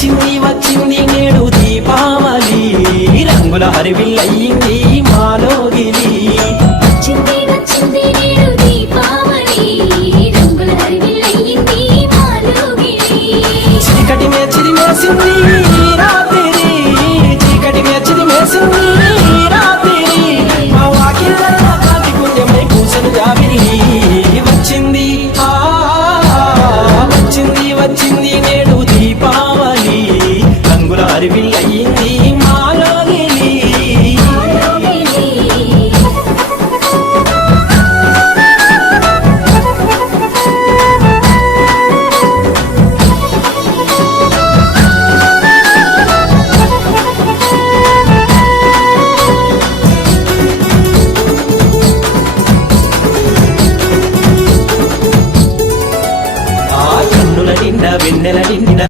వచ్చింది వచ్చింది నేడు దీపావళి రంగుల హరివిల్లయింది మాలోగిలి వచ్చింది వచ్చింది నేడు దీపావళి రంగుల హరివిల్లయింది మాలోగిలి చీకటి మే చిరిమేసింది రాత్రి చీకటి మే చిరిమేసింది